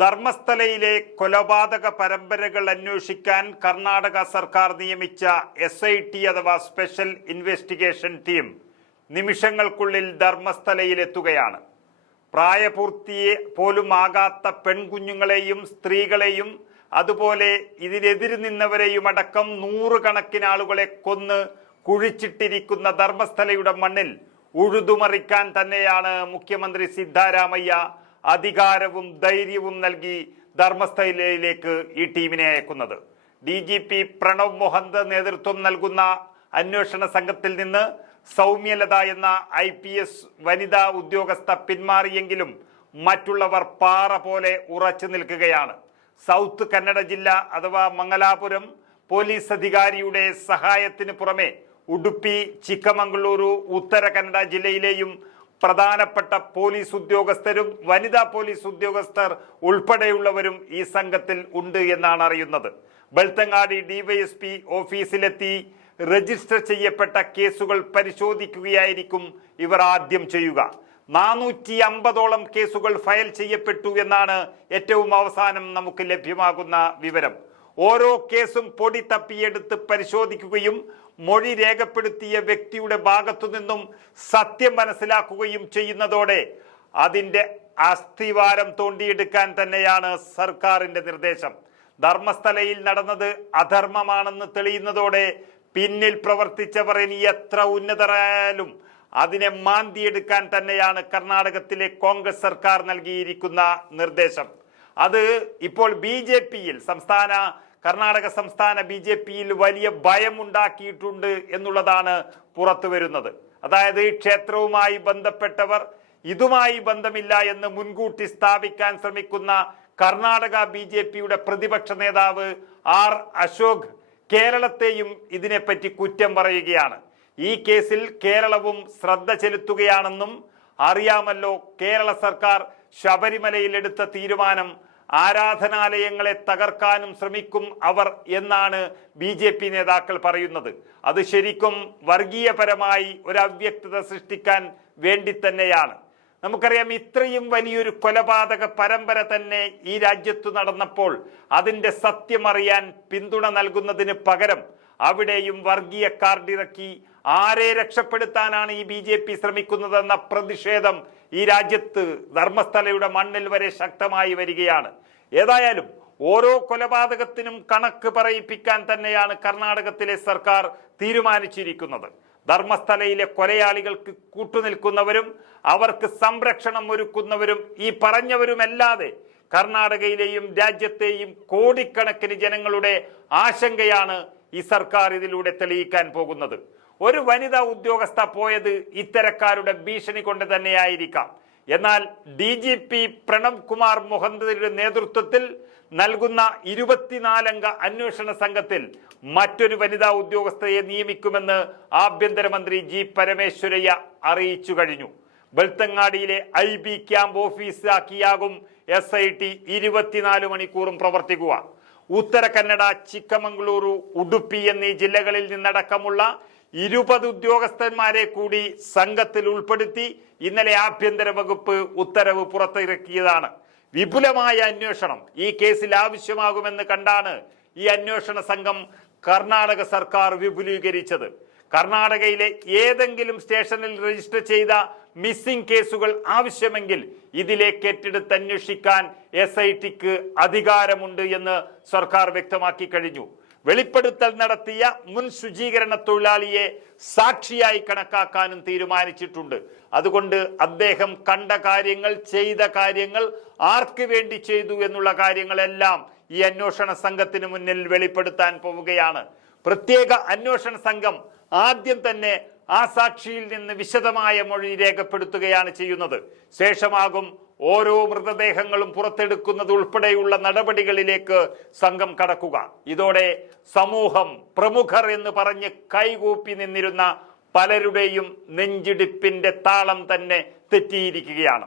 ധർമ്മസ്ഥലയിലെ കൊലപാതക പരമ്പരകൾ അന്വേഷിക്കാൻ കർണാടക സർക്കാർ നിയമിച്ച SIT അഥവാ സ്പെഷ്യൽ ഇൻവെസ്റ്റിഗേഷൻ ടീം നിമിഷങ്ങൾക്കുള്ളിൽ ധർമ്മസ്ഥലയിലെത്തുകയാണ്. പ്രായപൂർത്തിയെ പോലും ആകാത്ത പെൺകുഞ്ഞുങ്ങളെയും സ്ത്രീകളെയും അതുപോലെ ഇതിനെതിര് നിന്നവരെയുമടക്കം നൂറുകണക്കിന് ആളുകളെ കൊന്ന് കുഴിച്ചിട്ടിരിക്കുന്ന ധർമ്മസ്ഥലയുടെ മണ്ണിൽ ഉഴുതുമറിക്കാൻ തന്നെയാണ് മുഖ്യമന്ത്രി സിദ്ധാരാമയ്യ അധികാരവും ധൈര്യവും നൽകി ധർമ്മസ്ഥലയിലേക്ക് ഈ ടീമിനെ അയക്കുന്നത്. DGP പ്രണവ് മൊഹന്ത് നേതൃത്വം നൽകുന്ന അന്വേഷണ സംഘത്തിൽ നിന്ന് സൗമ്യലത എന്ന IPS വനിതാ ഉദ്യോഗസ്ഥ പിന്മാറിയെങ്കിലും മറ്റുള്ളവർ പാറ പോലെ ഉറച്ചു നിൽക്കുകയാണ്. സൗത്ത് കന്നഡ ജില്ല അഥവാ മംഗലാപുരം പോലീസ് അധികാരിയുടെ സഹായത്തിന് പുറമെ ഉടുപ്പി, ചിക്കമംഗളൂരു, ഉത്തര കന്നഡ ജില്ലയിലെയും പ്രധാനപ്പെട്ട പോലീസ് ഉദ്യോഗസ്ഥരും വനിതാ പോലീസ് ഉദ്യോഗസ്ഥർ ഉൾപ്പെടെയുള്ളവരും ഈ സംഘത്തിൽ ഉണ്ട് എന്നാണ് അറിയുന്നത്. ബെൽത്തങ്ങാടി DYSP ഓഫീസിലെത്തി രജിസ്റ്റർ ചെയ്യപ്പെട്ട കേസുകൾ പരിശോധിക്കുകയായിരിക്കും ഇവർ ആദ്യം ചെയ്യുക. 450ഓളം കേസുകൾ ഫയൽ ചെയ്യപ്പെട്ടു എന്നാണ് ഏറ്റവും അവസാനം നമുക്ക് ലഭ്യമാകുന്ന വിവരം. ഓരോ കേസും പൊടി തപ്പിയെടുത്ത് പരിശോധിക്കുകയും മൊഴി രേഖപ്പെടുത്തിയ വ്യക്തിയുടെ ഭാഗത്തു നിന്നും സത്യം മനസ്സിലാക്കുകയും ചെയ്യുന്നതോടെ അതിൻ്റെ അസ്ഥിവാരം തോണ്ടിയെടുക്കാൻ തന്നെയാണ് സർക്കാരിന്റെ നിർദ്ദേശം. ധർമ്മസ്ഥലയിൽ നടന്നത് അധർമ്മമാണെന്ന് തെളിയുന്നതോടെ പിന്നിൽ പ്രവർത്തിച്ചവർ ഇനി എത്ര ഉന്നതരായാലും അതിനെ മാന്തിയെടുക്കാൻ തന്നെയാണ് കർണാടകത്തിലെ കോൺഗ്രസ് സർക്കാർ നൽകിയിരിക്കുന്ന നിർദ്ദേശം. അത് ഇപ്പോൾ BJPയിൽ കർണാടക സംസ്ഥാന BJPയിൽ വലിയ ഭയമുണ്ടാക്കിയിട്ടുണ്ട് എന്നുള്ളതാണ് പുറത്തു വരുന്നത്. അതായത് ക്ഷേത്രവുമായി ബന്ധപ്പെട്ടവർ ഇതുമായി ബന്ധമില്ല എന്ന് മുൻകൂട്ടി സ്ഥാപിക്കാൻ ശ്രമിക്കുന്ന കർണാടക BJPയുടെ പ്രതിപക്ഷ നേതാവ് R. അശോക് കേരളത്തെയും ഇതിനെപ്പറ്റി കുറ്റം പറയുകയാണ്. ഈ കേസിൽ കേരളവും ശ്രദ്ധ ചെലുത്തുകയാണെന്നും അറിയാമല്ലോ, കേരള സർക്കാർ ശബരിമലയിൽ എടുത്ത തീരുമാനം ആരാധനാലയങ്ങളെ തകർക്കാനും ശ്രമിക്കും അവർ എന്നാണ് BJP നേതാക്കൾ പറയുന്നത്. അത് ശരിക്കും വർഗീയപരമായി ഒരു അവ്യക്തത സൃഷ്ടിക്കാൻ വേണ്ടി തന്നെയാണ്. നമുക്കറിയാം, ഇത്രയും വലിയൊരു കൊലപാതക പരമ്പര തന്നെ ഈ രാജ്യത്തു നടന്നപ്പോൾ അതിൻ്റെ സത്യമറിയാൻ പിന്തുണ നൽകുന്നതിന് പകരം അവിടെയും വർഗീയ കാർഡിറക്കി ആരെ രക്ഷപ്പെടുത്താനാണ് ഈ BJP ശ്രമിക്കുന്നതെന്ന പ്രതിഷേധം ഈ രാജ്യത്ത് ധർമ്മസ്ഥലയുടെ മണ്ണിൽ വരെ ശക്തമായി വരികയാണ്. ഏതായാലും ഓരോ കൊലപാതകത്തിനും കണക്ക് പറയിപ്പിക്കാൻ തന്നെയാണ് കർണാടകത്തിലെ സർക്കാർ തീരുമാനിച്ചിരിക്കുന്നത്. ധർമ്മസ്ഥലയിലെ കൊലയാളികൾക്ക് കൂട്ടുനിൽക്കുന്നവരും അവർക്ക് സംരക്ഷണം ഒരുക്കുന്നവരും ഈ പറഞ്ഞവരുമല്ലാതെ കർണാടകയിലെയും രാജ്യത്തെയും കോടിക്കണക്കിന് ജനങ്ങളുടെ ആശങ്കയാണ് ഈ സർക്കാർ ഇതിലൂടെ തെളിയിക്കാൻ പോകുന്നത്. ഒരു വനിതാ ഉദ്യോഗസ്ഥ പോയത് ഇത്തരക്കാരുടെ ഭീഷണി കൊണ്ട് തന്നെയായിരിക്കാം. എന്നാൽ DGP പ്രണവ് കുമാർ മൊഹന്തിന്റെ നേതൃത്വത്തിൽ നൽകുന്ന 24 അംഗ അന്വേഷണ സംഘത്തിൽ മറ്റൊരു വനിതാ ഉദ്യോഗസ്ഥയെ നിയമിക്കുമെന്ന് ആഭ്യന്തരമന്ത്രി G. പരമേശ്വരയ്യ അറിയിച്ചു കഴിഞ്ഞു. ബെൽത്തങ്ങാടിയിലെ IB ക്യാമ്പ് ഓഫീസാക്കിയാകും SIT 24 മണിക്കൂറും പ്രവർത്തിക്കുക. ഉത്തര കന്നഡ, ചിക്കമംഗളൂരു, ഉടുപ്പി എന്നീ ജില്ലകളിൽ നിന്നടക്കമുള്ള 20 ഉദ്യോഗസ്ഥന്മാരെ കൂടി സംഘത്തിൽ ഉൾപ്പെടുത്തി ഇന്നലെ ആഭ്യന്തര വകുപ്പ് ഉത്തരവ് പുറത്തിറക്കിയതാണ്. വിപുലമായ അന്വേഷണം ഈ കേസിൽ ആവശ്യമാകുമെന്ന് കണ്ടാണ് ഈ അന്വേഷണ സംഘം കർണാടക സർക്കാർ വിപുലീകരിച്ചത്. കർണാടകയിലെ ഏതെങ്കിലും സ്റ്റേഷനിൽ രജിസ്റ്റർ ചെയ്ത മിസ്സിംഗ് കേസുകൾ ആവശ്യമെങ്കിൽ ഇതിലേക്ക് ഏറ്റെടുത്ത് അന്വേഷിക്കാൻ SITക്ക് അധികാരമുണ്ട് എന്ന് സർക്കാർ വ്യക്തമാക്കി കഴിഞ്ഞു. വെളിപ്പെടുത്തൽ നടത്തിയ മുൻ ശുചീകരണ തൊഴിലാളിയെ സാക്ഷിയായി കണക്കാക്കാനും തീരുമാനിച്ചിട്ടുണ്ട്. അതുകൊണ്ട് അദ്ദേഹം കണ്ട കാര്യങ്ങൾ, ചെയ്ത കാര്യങ്ങൾ, ആർക്ക് വേണ്ടി ചെയ്തു എന്നുള്ള കാര്യങ്ങളെല്ലാം ഈ അന്വേഷണ സംഘത്തിന് മുന്നിൽ വെളിപ്പെടുത്താൻ പോവുകയാണ്. പ്രത്യേക അന്വേഷണ സംഘം ആദ്യം തന്നെ ആ സാക്ഷിയിൽ നിന്ന് വിശദമായ മൊഴി രേഖപ്പെടുത്തുകയാണ് ചെയ്യുന്നത്. ശേഷമാകും ഓരോ മൃതദേഹങ്ങളും പുറത്തെടുക്കുന്നത് ഉൾപ്പെടെയുള്ള നടപടികളിലേക്ക് സംഘം കടക്കുക. ഇതോടെ സമൂഹം, പ്രമുഖർ എന്ന് പറഞ്ഞ് കൈകൂപ്പി നിന്നിരുന്ന പലരുടെയും നെഞ്ചിടിപ്പിന്റെ താളം തന്നെ തെറ്റിയിരിക്കുകയാണ്.